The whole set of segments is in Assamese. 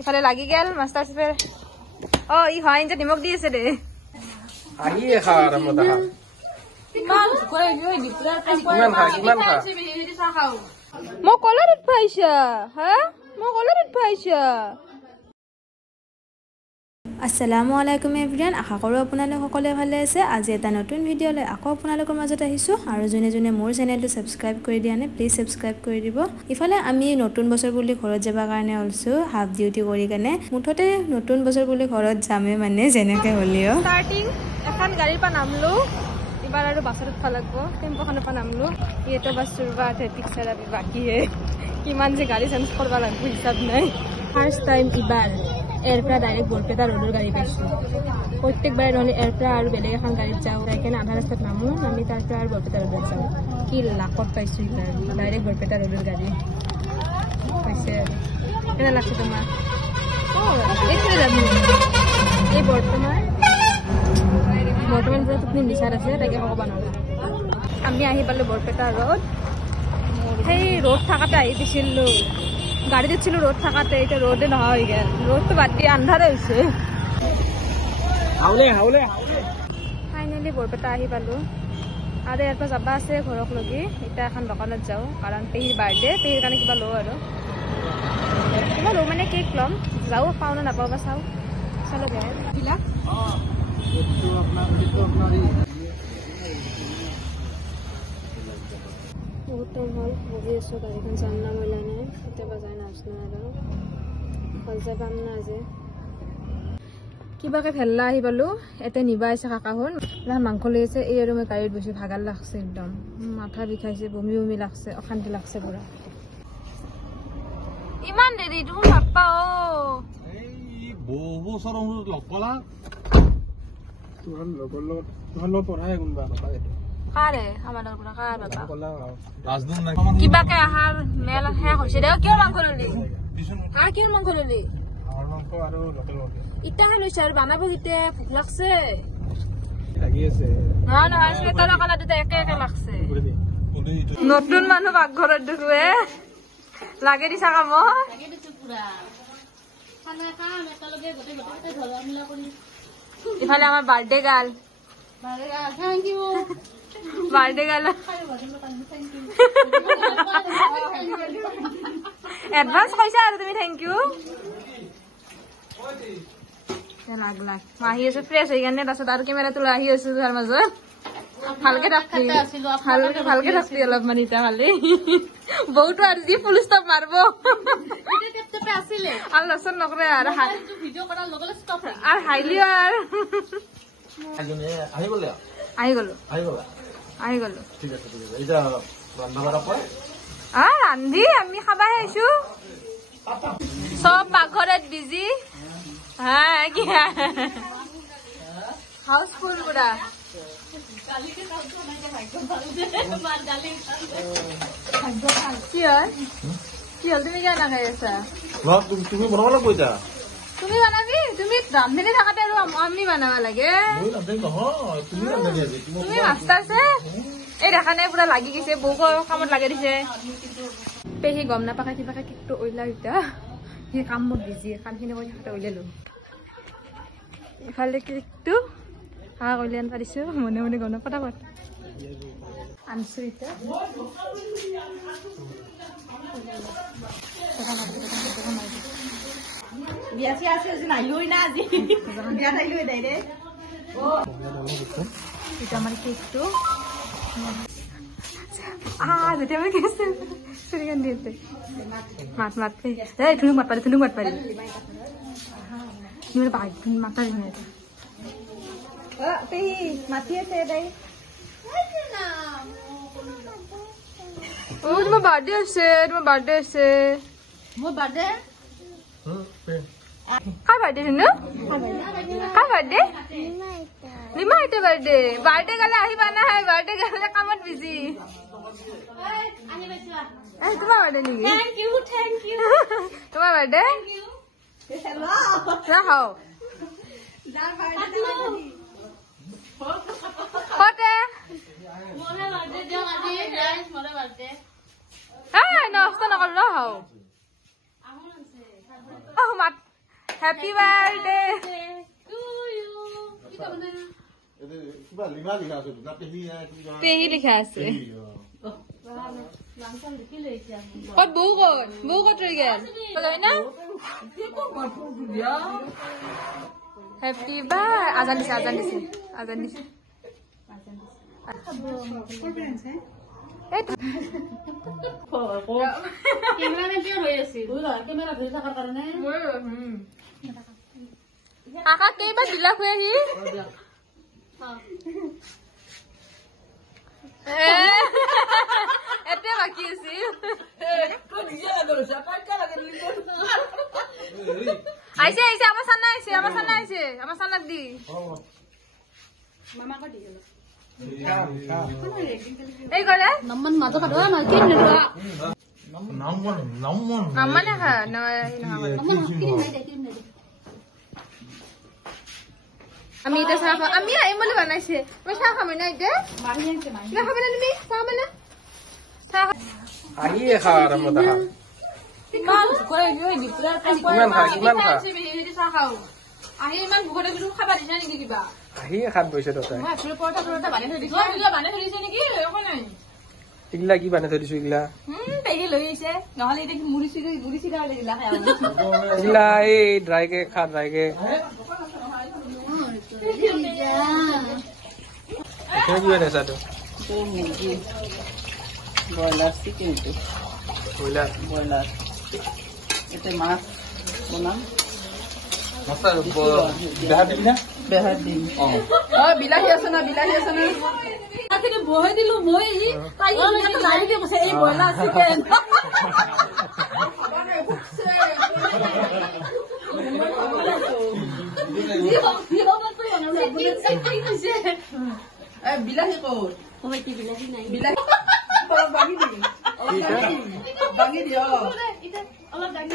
ইফালে লাগি গেল মাষ্টাৰ চেফে ই হয় যে নিমখ দি আছে দে মই কলাৰত পাইছা হা মই কলাৰত পাইছা আসসালামু আলাইকুম এভৰিৱান আশা কৰো আপোনালোক সকলোৱে ভালে আছে আজি এটা নতুন ভিডিঅ' লৈ আকৌ আপোনালোকৰ মাজত আহিছো আৰু জনে জনে মোৰ চেনেলটো সাবস্ক্ৰাইব কৰি দিয়া নে প্লিজ সাবস্ক্ৰাইব কৰি দিব ইফালে আমি নতুন বছৰ বুলি ঘৰত যাব কাৰণে অলছো হাফ ডিউটি কৰি কেনে মুঠতে নতুন বছৰ বুলি ঘৰত যামে মানে জেনেকে হলিও স্টাৰ্টিং এখন গাড়ীৰ পৰা নামলো এবাৰ আৰু বাছত উঠবা লাগব টেম্পোখনৰ পৰা নামলো এইটো বাছ চুৰবা ট্ৰেফিক চাৰা বাকি হে কিমান যে গাড়ী চেঞ্জ কৰবা লাগব হিচাপ নাই ফাৰ্ষ্ট টাইম ইবাৰ এয়াৰপ্ৰা ডাইৰেক্ট বৰপেটা ৰোডৰ গাড়ী পাইছো প্ৰত্যেকবাৰে নহলে এয়াৰপ্ৰা আৰু বেলেগ এখন গাড়ীত যাওঁ সেইকাৰণে আধা ৰাস্তাত নামো আমি তাৰ পৰা আৰু বৰপেটা ৰোডত যাওঁ কি লাখত পাইছো ইবাৰ ডাইৰেক্ট বৰপেটা ৰোডৰ গাড়ী হৈছে কেনে লাগছে তোমাৰ এইফালে যাবি এই বৰ্তমান পুৰা টোপনি নিচাত আছে তাকে ক'ব নোৱাৰা আমি আহি পালো বৰপেটা ৰোড সেই ৰোড থাকাতে আহি দিছিলো গাড়ী দিচ্ছিলো রোড থাকাতে এটা রোডে নহয় হৈ গেল রোড তো বাদ দিয়ে আন্ধারে হইছে ফাইনালি বৰপেটা আহি পালো আৰু ইয়াৰ পৰা যাবা আছে ঘৰক লগি এটা এখন দোকানত যাওঁ কাৰণ পেহীৰ বাৰ্থডে পেহীৰ কাৰণে কিবা লওঁ আৰু কিবা লওঁ মানে কেক ল'ম যাওঁ পাওঁ নে নাপাওঁ বা চাওঁ চালো যায় বিলাক বহুত টাইম হ'ল বহি আছোঁ গাড়ীখন যাম না মইলা নাই কেতিয়াবা যায় নাচনো আৰু হ'ল যায় পাম না আজি কিবাকে ভেল্লা আহি পালোঁ ইয়াতে নিবা আহিছে কাকাহুন মাংস লৈ আছে এই আৰু মই গাড়ীত বহি ভাগাৰ লাগছে একদম মাথা বিষাইছে বমি বমি লাগছে অশান্তি লাগছে পুৰা ইমান দেৰি দেখোন নাপা বহু বছৰ লগ পালা তোমাৰ লগৰ লগত পঢ়াই কোনোবা কাৰে আমাৰ পৰা কাৰ বাবা কিবাকে আহাৰ মেল শেষ হৈছে দে কিয় মাংস ললি আৰু কিয় মাংস ললি আৰু লোকেল ইটাহে লৈছে আৰু বানাব সিতে ভোক লাগছে লাগি আছে নহয় পেটৰ কালা দুটা একে একে লাগছে নতুন মানুহ পাকঘৰত দেখুৱে লাগে দিছা কাম ইফালে আমাৰ বাৰ্থডে গাল বাৰ্থডে গাল এডভান্স কৈছা আৰু তুমি থেংক ইউ লাগ আহি আছো ফ্ৰেছ হৈ কাৰণে তাৰপিছত আৰু কেমেৰাটো লৈ আহি আছো তাৰ মাজত ভালকে থাকবি ভালকে থাকবি অলপমান ইটা ভালে বহুতো আৰু যি ফুল ষ্টপ মাৰিব আৰু লচন নকৰে আৰু হাইলিও আৰু আহি গলো ৰান্ধি আমি খাবাহে আহিছো চব পাকঘৰত বিজি হাউচফুল পুৰা কি হ'ল তুমি কিয় নাখাই আছা তুমি বনাব লাগব এতিয়া তুমি বনাবি তুমি ৰান্ধনি থাকাতে আৰু আমি বনাব লাগে তুমি মাষ্টাৰ আছে এই দেখা নাই পুৰা লাগি গৈছে বৌক কামত লাগি দিছে পেহী গম নাপাকে কিবাকে কেকটো ওইলা এতিয়া সেই কামত বিজি কামখিনি কৰি থাকোঁতে ওলালো ইফালে কেকটো কৰিলে আনিব দিছো মনে মনে গম পটাপট আনছো এতিয়া বিয়া চিয়া আছে নাহিলই না আজি বিয়া নাহিলই ডাইৰেক্ট এটা আমাৰ কেকটো যেতিয়া মই কেছে চুৰিকান দিতে মাত এই তুমি মাত পাৰি তুমি বাই মাত পাৰি নাই পেহী মাতি আছে তাই তোমাৰ বাৰ্থডে আছে মোৰ বাৰ্থডে কাৰ বাৰ্থডে শুনো কাৰ বাৰ্থডে লিমা এটা বাৰ্থডে গালে আহিবা নাই বাৰ্থডে গালে কামত বিজি তোমাৰ বাৰ্থডে নেকি তোমাৰ বাৰ্থডে ৰাখাও কতে নষ্ট নকৰো ৰহ মাত হেপী বাৰ্থডে পেহী লিখা আছে ক'ত বৌ ক'ত ৰৈ গেল না হেপী বাৰ আজান দিছে আকা কেইবাৰ দিলা হৈ আহি এতে বাকী আছিল আহিছে আমাৰ চানা দি এই কৰে নাম্মানে খা আমি এটা চাহ খাওঁ আমি আহিম বুলি বনাইছে মই চাহ খাম না এতিয়া কিবা খাবে না তুমি চাহ মানে চাহ আহিয়ে খা আৰামত আহা কিমান চাহ খাওঁ আহি ইমান ভোকতে কিন্তু খাবা দিছা নেকি কিবা আহিয়ে খাত বৈছে তই বানি থৈ দিছে নেকি একো নাই ইগলা কি বানাই থৈ দিছো ইগলা পেহী লৈ আহিছে নহলে এতিয়া মুড়ি চিগা দিলা খাই ইগলা এই ড্ৰাইকে খা ড্ৰাইকে কি বনাইছা তো ব্ৰইলাৰ চিকেনটো ব্ৰইলাৰ এতিয়া মাছ বনাম বেহাৰ দিম বিলাহী আছে না বহাই দিলো মই এই ব্ৰইলাৰ চিকেন বিলাহী ক'ত বিলাহী নাই বিলাহী দাঙি দিয় অলপ দাঙি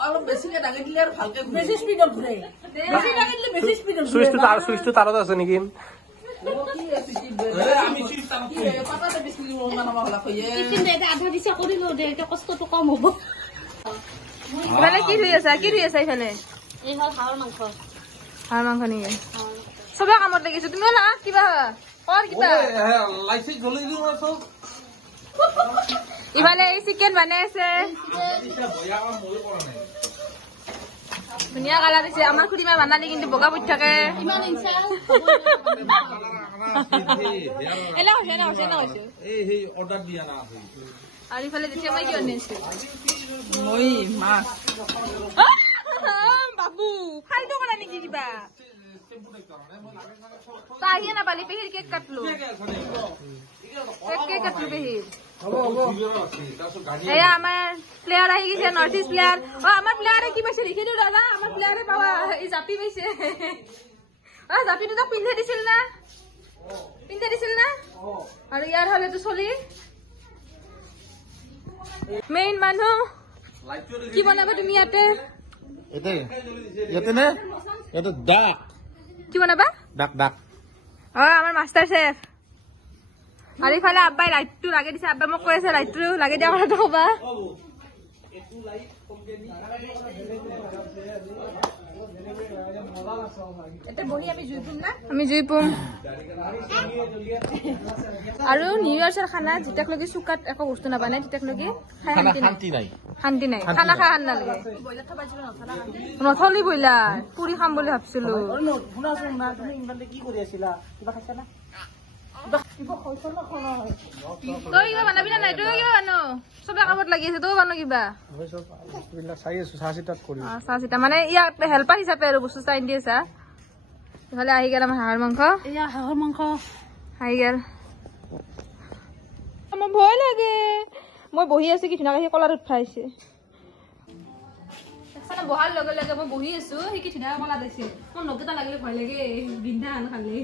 অলপ বেছিকে দাঙি দিলে আৰু ভালকে বেছি স্পীডত ঘূৰে চুইচটো তাৰত আছে নেকি কষ্টটো কম হব ইফালে কি ধুই আছা ইফালে এই হল হাঁহৰ মাংস নেকি চবে কামত লাগিছে তুমি না কিবা ইফালে এই চিকেন বনাই আছে ধুনীয়া কালাৰ দিছে আমাৰ খুড়ীমা বানালি কিন্তু বগা পৰি থাকে আৰু ইফালে দিছে মই কি আনিছো মই মাছ বাবু ফালতু কৰা নেকি কিবা আহিয়ে নাপালি পেহীৰ কেক কাটলো পেহীৰ এয়া আমাৰ প্লেয়াৰ আহি গৈছে নৰ্থ ইষ্ট প্লেয়াৰ আমাৰ প্লেয়াৰে কি পাইছে লিখি দিওঁ দাদা আমাৰ প্লেয়াৰে পাবা এই জাপি পাইছে জাপিটো তাক পিন্ধাই দিছিল না আৰু ইয়াৰ হলেতো চলি মেইন মানুহ কি বনাবা তুমি ইয়াতে কি বনাবা আমাৰ মাষ্টাৰ চেফ আৰু ইফালে আব্বাই লাইটটো লাগে দিছে আব্বাই মোক কৈ আছে লাইটটো লাগে দিয়া কথাটো কবা আমি জুই পুম আৰু নিউ ইয়াৰ্ছৰ খানা যেতিয়ালৈকে চুকাত একো বস্তু নাবানাই তেতিয়ালৈকে শান্তি নাই খানা খাই শান্তি নালাগে নথলি ব্ৰইলাৰ পুৰি খাম বুলি ভাবছিলো তই কিবা বানাবি না নাই তই কিবা বানো চবে কামত লাগি আছে তই বানো কিবা চাহ চিতা মানে ইয়াত হেল্পাৰ হিচাপে আৰু বস্তু চাই দি আছা ইফালে আহি গেল আমাৰ হাঁহৰ মাংস আহি গেল মোৰ ভয় লাগে মই বহি আছো কি ধুনীয়াকে সেই কলাত উঠাইছে বহাৰ লগে লগে মই বহি আছো সেই কি ধুনীয়াকে কলাত আছে মোৰ নখ এটা লাগিলে ভয় লাগে বিন্ধা খালে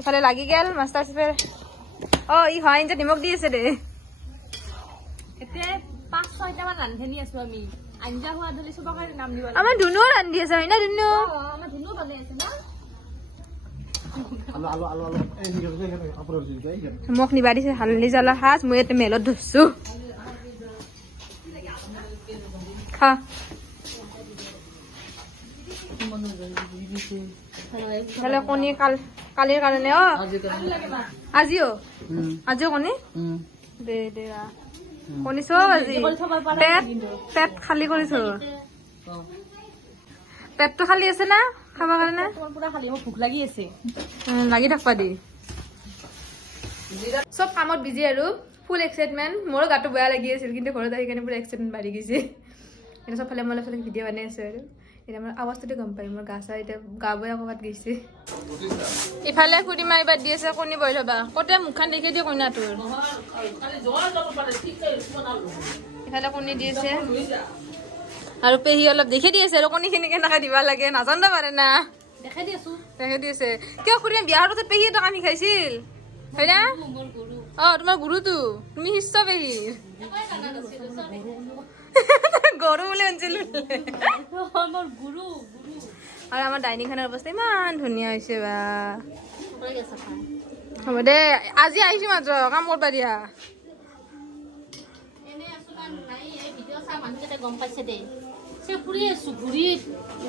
ইফালে লাগি গেল মাষ্টাৰ চেফে ই হয় যে নিমখ দি আছে দে এতিয়া 5-6টা মান ৰান্ধনি আছো আমি আঞ্জা হোৱা ধলি সবকে নাম দিব আমাৰ দুনো ৰান্ধি আছে হয় না দুনো আমাৰ দুনো বনাই আছে না আলো এই নিকে কাপড় দিছে মোক নিবা দিছে হাললি জ্বালা হাজ মই এতে মেলত ধৰছো খা হেলে কণী কালিৰ কাৰণে আজিও কণী দে কণী চব আজি পেট খালি কৰিছো পেটটো খালি আছে না খাব কাৰণে পুৰা খালি মোক ভোক লাগি আছে লাগি থাকবা দি সব কামত বিজি আৰু ফুল এক্সাইটমেন্ট মোৰ গাটো বেয়া লাগি আছিল কিন্তু ঘৰত আহি কেনে পুৰা এক্সাইটমেন্ট বাঢ়ি গৈছে এটা সব ফালে মই ভিডিঅ' বনাই আছো আৰু এটা মোৰ আৱাজটো গম পাই মোৰ গা চা এতিয়া গা বয়া ক'বাত গৈছে ইফালে খুদি মাৰিবা দি আছে কণী বইল হবা কতে মুখান দেখি দিও কইনা তোৰ ইফালে কণী দি আছে আৰু পেহি অলপ দেখি দি আছে আৰু কণীখিনি কেনেকৈ দিব লাগে নাজান পাৰে না দেখি দি আছে কিয় খুৰী বিয়াৰ পিছত পেহি এটা কানি খাইছিল হয় না তোমাৰ গুৰুটো তুমি শিষ্য পেহীৰ গৰু বুলি আনিছিলো আৰু আমাৰ ডাইনিংখনৰ অৱস্থা ইমান ধুনীয়া হৈছে বা হ'ব দে আজি আহিছো মাত্ৰ কাম কৰবা দিয়া গম পাইছে দে ফুৰি আছো ঘূৰি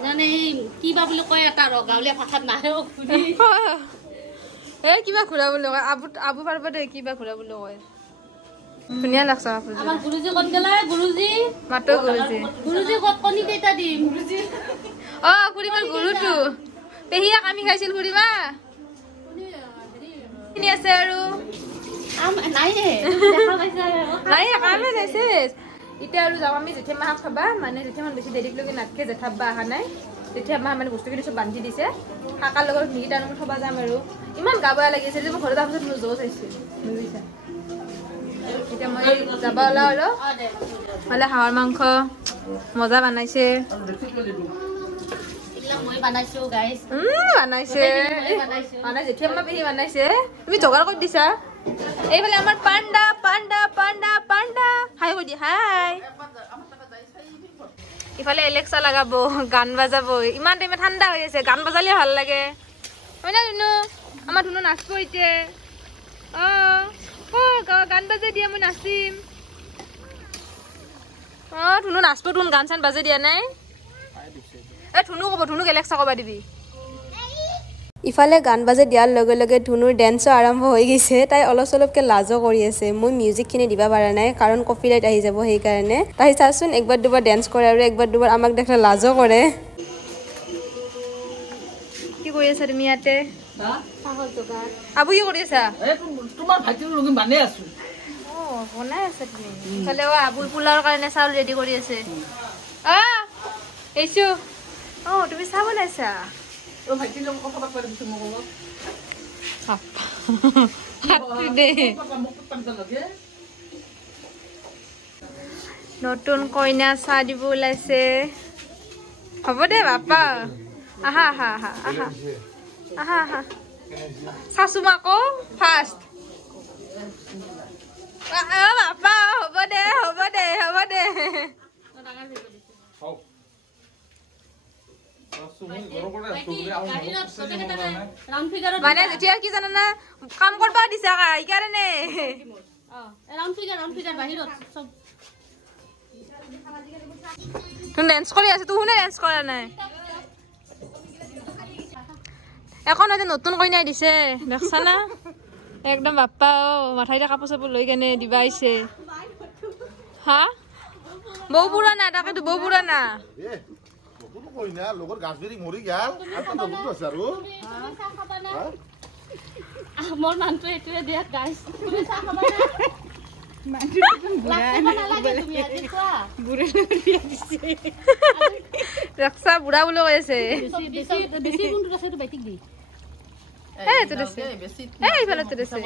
মানে কিবা বুলি কয় এটা গাঁৱলীয়া ভাষাত নাহে কিবা ঘূৰা বুলি কয় আবু পাৰব দে কিবা ঘূৰা বুলি কয় ধুনীয়া লাগছে আমাৰ গুৰুজী ক'ত গেলা গুৰুজী মাতো গুৰুজী ক'ত কণী কেইটা দিম গুৰুজী খুৰীমাৰ গুৰুটো পেহীয়ে কামি খাইছিল খুৰীমা কিনি আছে আৰু নাই কামে নাইছে এতিয়া আৰু যাওঁ আমি জেঠীয়া মাহক খাবা মানে জেঠীয়া মান বেছি দেৰিলৈকে নাথাকে জেঠাব্বা অহা নাই জেঠীয়া মাহ মানে বস্তুখিনি চব বান্ধি দিছে কাকাৰ লগত মিগিটা মই থবা যাম আৰু ইমান গা বেয়া লাগিছে যে মই ঘৰত অহাৰ পিছত মোৰ জ্বৰ চাইছিল বুজিছা এতিয়া মই যাব ওলাওঁ আৰু মানে হাঁহৰ মাংস মজা বনাইছে জেঠীয়া মা পেহী বনাইছে তুমি যোগাৰ কৰি দিছা এইফালে আমাৰ পাণ্ডা পাণ্ডা পাণ্ডা পাণ্ডা হাই কৈ দিয়া হাই ইফালে এলেক্সা লগাব গান বাজাব ইমান টাইমে ঠাণ্ডা হৈ আছে গান বাজালে ভাল লাগে হয় না ধুনু আমাৰ ধুনু নাচব এতিয়া গান বাজাই দিয়া মই নাচিম ধুনু নাচব ধুন গান চান বাজাই দিয়া নাই ধুনু ক'ব ধুনুক এলেক্সা ক'বা দিবি ইফালে গান বাজে দিয়াৰ লগে লগে ধুনুৰ ডেন্সো আৰম্ভ হৈ গৈছে তাই অলপ চলপকে লাজো কৰি আছে মই মিউজিকখিনি দিব পৰা নাই কাৰণ কপিৰাইট আহি যাব সেইকাৰণে তাই চাচোন একবাৰ দুবাৰ ডেন্স কৰে আৰু একবাৰ দুবাৰ আমাক দেখিলে লাজো কৰে কি কৰি আছা তুমি ইয়াতে আবু কি কৰি আছা তোমাৰ ভাইটিৰ লগিন বানাই আছো বনাই আছা তুমি ইফালে আবুৰ পোলাৰ কাৰণে চাউল ৰেডি কৰি আছে এইছো তুমি চাহ বনাইছা ভাইটিৰ লগত কথা পাতিব দিছো মোক নতুন কইনা চাহ দিব ওলাইছে হ'ব দে বাপা আহা আহা আহা আহা আহা আহা চাচু মাকো ফাৰ্ষ্ট বাপা হ'ব দে হ'ব দে হ'ব দে মানে যেতিয়া কি জানা না কাম কৰবা দিছা সেইকাৰণে তুমি ডেন্স কৰি আছা তুমি ডেন্স কৰা নাই এখন হয়তো নতুন কইনাই দিছে দেখছা না একদম বাপ্পা মাথাইতে কাপোৰ চাপোৰ লৈ কেনে দিবা আহিছে হা বৌ পুৰণা তাকেতো বৌ পুৰণা কইনা লগৰ গাছবেৰি মৰি গেল আৰু লগটো আছে আৰু মোৰ নামটো এটোৱে দিয়া গাইস তুমি চাহ খাবা না ৰক্সা বুঢ়া বুলি কৈ আছে এইটো দিছে এই ইফালতে দিছে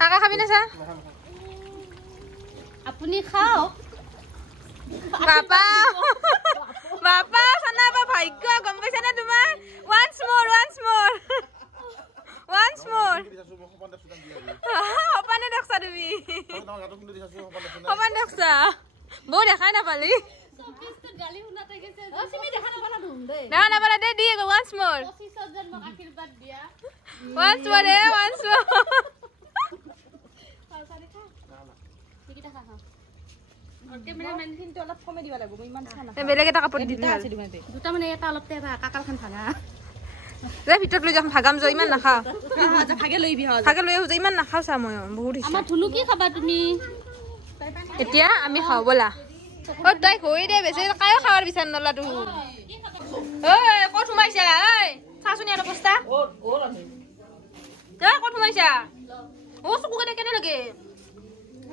কাকা খাবি না চা আপুনি খাওক বাবা বাবা খানা বা ভাগ্য গম পাইছা না তোমাৰ once more হপানে দেখছা তুমি হপান দেখছা বৌ দেখাই নাপালি দেখা নাপালা দে দিয়ে once more বেলেগ এটা কাপোৰ দি দুটা মানে এটা অলপ কাকালখন ভাঙা ভিতৰত লৈ যাম ভাগাম যা ইমান নাখাওঁ ভাগে লৈ আহো যে ইমান নাখাওঁ চা মই বহুত আমাৰ ধুনু কি খাবা তুমি এতিয়া আমি খাওঁ ব'লা তাই হৈ দে বেছি কায়ো খাৱাৰ বিচাৰ নলা তো ক'ত সোমাইছা চাচোন ইয়াৰ অৱস্থা ক'ত সোমাইছা চকু কেনে কেনে লাগে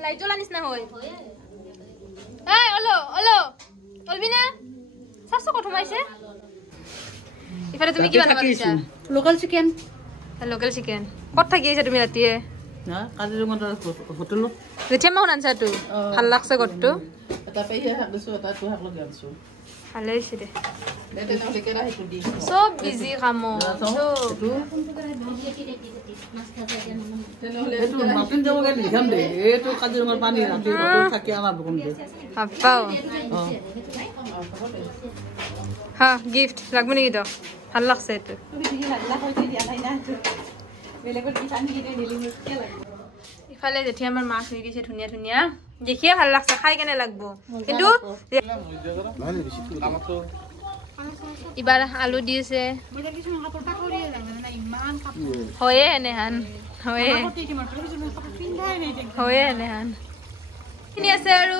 লাইট জ্বলা নিচিনা হয় অলবি না চাচো ক'ত সোমাইছে ইফালে তুমি কি বনাবা দিছা লোকেল চিকেন ক'ত থাকি আহিছা তুমি ৰাতিয়ে কাজিৰঙাত হোটেলত যেতিয়া মই আনছা তো ভাল লাগছে ঘৰটো এটা পেহীয়ে শাক দিছোঁ এটা তো শাক লগাই আনিছোঁ ভালে হৈছে দে তেনেহ'লে কেৰাহীটো দি চব বিজি কামত এইটো মাটিন দেৱাকে লিখাম দে এইটো কাজিৰঙাৰ পানী ৰাতি থাকি আনা বকম দে পাও হা গিফট লাগব নেকি তো ভাল লাগছে এইটো ইফালে যেতিয়া আমাৰ মাছ হৈ গৈছে ধুনীয়া ধুনীয়া দেখিয়ে ভাল লাগছে খাই কেনে লাগব কিন্তু এবাৰ আলু দিছে হয়ে এনেহান খিনি আছে আৰু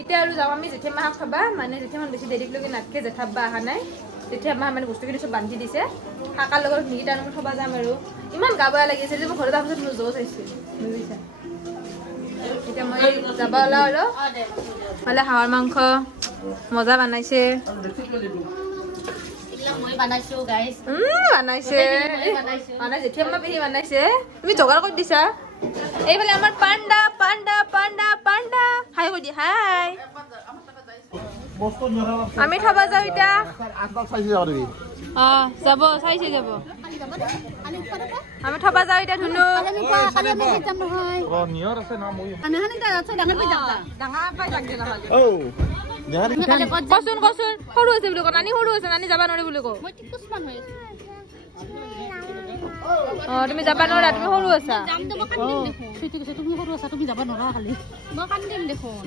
এতিয়া আৰু যাওঁ আমি জেঠীয়া মাহক খাবা মানে জেঠীয়ামান বেছি দেৰিলৈকে নাথাকে জেঠাবা অহা নাই তেতিয়া মাহ মানে বস্তুখিনি চব বান্ধি দিছে শাকাৰ লগত মিগিটা মই থবা যাম আৰু ইমান গা বেয়া লাগিছে যে মই ঘৰত অহাৰ পিছত মোৰ জোচ আহিছে বুজিছা এতিয়া মই যাব ওলাওঁ আৰু হ'লে হাঁহৰ মাংস মজা বনাইছে জেঠীয়া মা পেহী বনাইছে তুমি যোগাৰ কৰি দিছা এইফালে আমাৰ পাণ্ডা হাই কৈ দিয়া হাই আমি থবা যাওঁ এতিয়া যাব চাইছে যাব আমি থবা যাওঁ এতিয়া ধুনু কচোন সৰু হৈছে বুলি কওঁ নানি সৰু হৈছে নানি যাবা নোৱাৰে বুলি কওঁ তুমি যাবা নোৱাৰা তুমি সৰু আছা তুমি যাব নোৱাৰা খালি মই কান্দিম দেখোন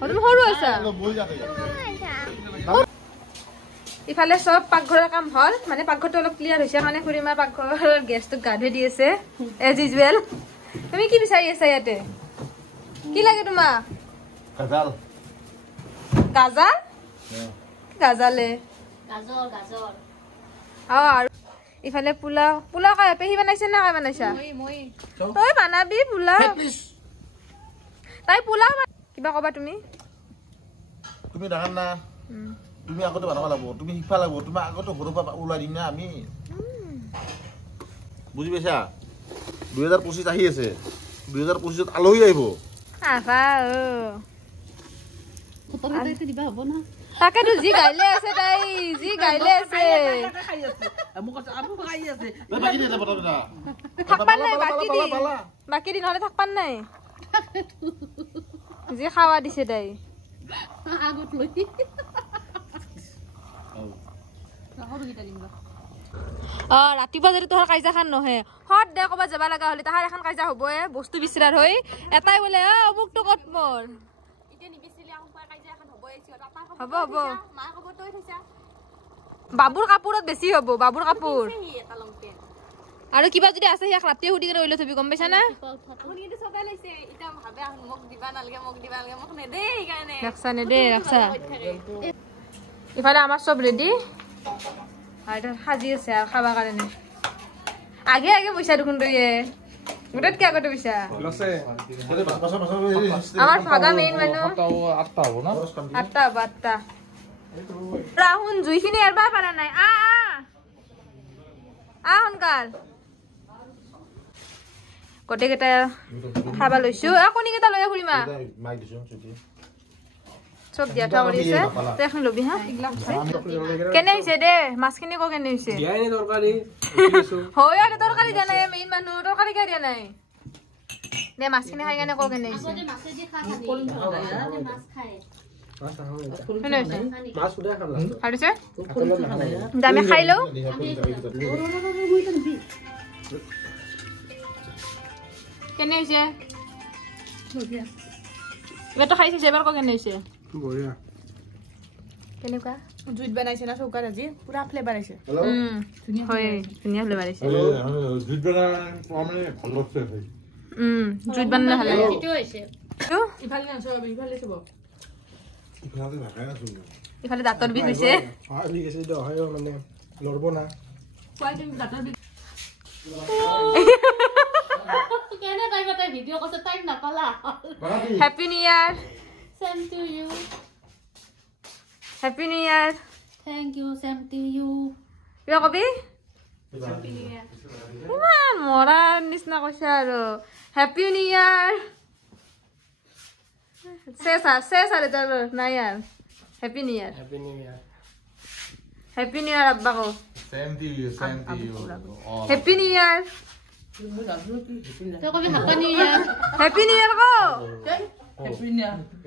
তুমি সৰু আছা ইফালে চব পাকঘৰৰ কাম হল মানে পাকঘৰটো অলপ ক্লিয়াৰ হৈছে মানে খুৰীমাৰ পাকঘৰৰ গেছটো গা ধুই দি আছে এজ ইউজুৱেল তুমি কি বিচাৰি আছা ইয়াতে কি লাগে তোমাক গাজালে আৰু ইফালে পোলাও কাই পেহী বনাইছে না কাই বনাইছা তই বনাবি পোলাও তাই পোলাও কিবা কবা তুমি দেখা না তুমি আগতে বনাব লাগিব তুমি শিকা লাগিব তুমি আগতে ঘৰৰ পৰা ওলাই দিম না আমি বুজি পাইছা 2025 আহি আছে 2025ত আলহী আহিব তাকেতো যি গাইলে আছে তাই থাকপান নাই বাকী দিন হলে থাকপান নাই যি খাৱা দিছে তাই আগত লৈ ৰাতিপুৱা যদি তোহাৰ কাইজা খান নহয় হত দে ক'বাত যাব লগা হলে তাহাৰ এখন কাইজা হবয়ে বস্তু বিচৰাৰ হৈ এটাই বোলে অমুকটো ক'ত মোৰ হ'ব বাবুৰ কাপোৰত বেছি হ'ব বাবুৰ কাপোৰ আৰু কিবা যদি আছে ইয়াক ৰাতিয়ে সুধি কেনে লৈ থবি গম পাইছা না ৰাখছা নেদে ৰাখছা ইফালে আমাৰ চব ৰেডি সাজি আছে আৰু খাবৰ কাৰণে আগে পইচা দেখোন তই গোটেতকে আগতে পইচা লছে আমাৰ ভাগা মেইন মানুহ 8টা হ'ব না 8টা হ'ব 8টা ৰাহুন জুইখিনি এৰবা পাৰা নাই সোনকাল গোটেইকেইটা খাবা লৈছো কণীকেইটা লৈ ফুৰিমা চব দিয়া থোৱা কৰিছে তই এখন ল'বি হা কেনে হৈছে দে মাছখিনি ক কেনে হৈছে হয় আৰু তৰকাৰী দিয়া নাই মেইন মানুহ তৰকাৰী কিয় দিয়া নাই দে মাছখিনি খাই কেনে ক কেনে হৈছে আমি খাই লওঁ কেনে হৈছে এবাৰতো খাইছে এবাৰ ক কেনে হৈছে বঢ়িয়া কেনেকুৱা জুইত বনাইছে না চৌকাত আজি পুৰা ফ্লেভাৰ আছে হয় ধুনীয়া ফ্লেভাৰ আছে জুইত বনালে মানে ভাল লাগছে জুইত বনালে ভাল লাগে ইফালে নাচো ইফালে চব ইফালে দাঁতৰ বিষ হৈছে মানে লৰব না কেনে তাই ভিডিঅ' কৈছে তাইক নাপালা happy new year same to you happy new year thank you same to you কিবা কবি ইমান মৰাৰ নিচিনা কৈছে আৰু হেপী নিউ ইয়াৰ শেষ আৰু তোৰ নাই ইয়াৰ happy new year happy new year আব্বাকো হেপী নিউ ইয়াৰ তই কবি happy new year happy new year কো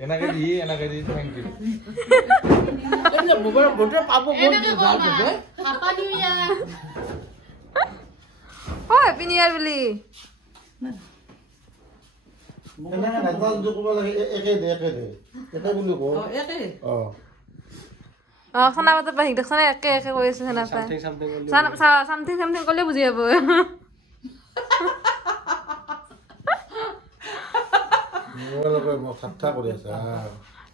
এনেকে দি থ্যাংক ইউ এনেকে কবা হাপা নিউ ইয়াৰ অ হেপী নিউ ইয়াৰ বুলি খানা পাতৰ পৰা দেখোন একে একে কৈ আছে খানা পাই চামথিং চামথিং ক'লে বুজি পাব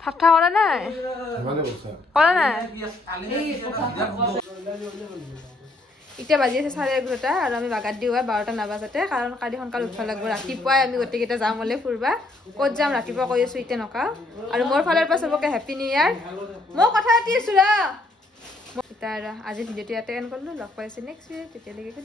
ঠাট্টা কৰা নাই কৰা নাই এতিয়া বাজি আছে 11:30 আৰু আমি বাগাত দিওঁ 12টা নাবাজতে কাৰণ কালি সোনকালে উঠিব লাগিব ৰাতিপুৱাই আমি গোটেইকেইটা যাম হ'লে ফুৰিবা ক'ত যাম ৰাতিপুৱা কৈ আছো এতিয়া নকাওঁ আৰু মোৰ ফালৰ পৰা চবকে হেপী নিউ ইয়াৰ মই কথা পাতি আছো ৰা এতিয়া আজি ভিডিঅ'টো ইয়াতে এণ্ড কৰিলোঁ লগ পাইছোঁ নেক্সট ভিডিঅ' তেতিয়ালৈকে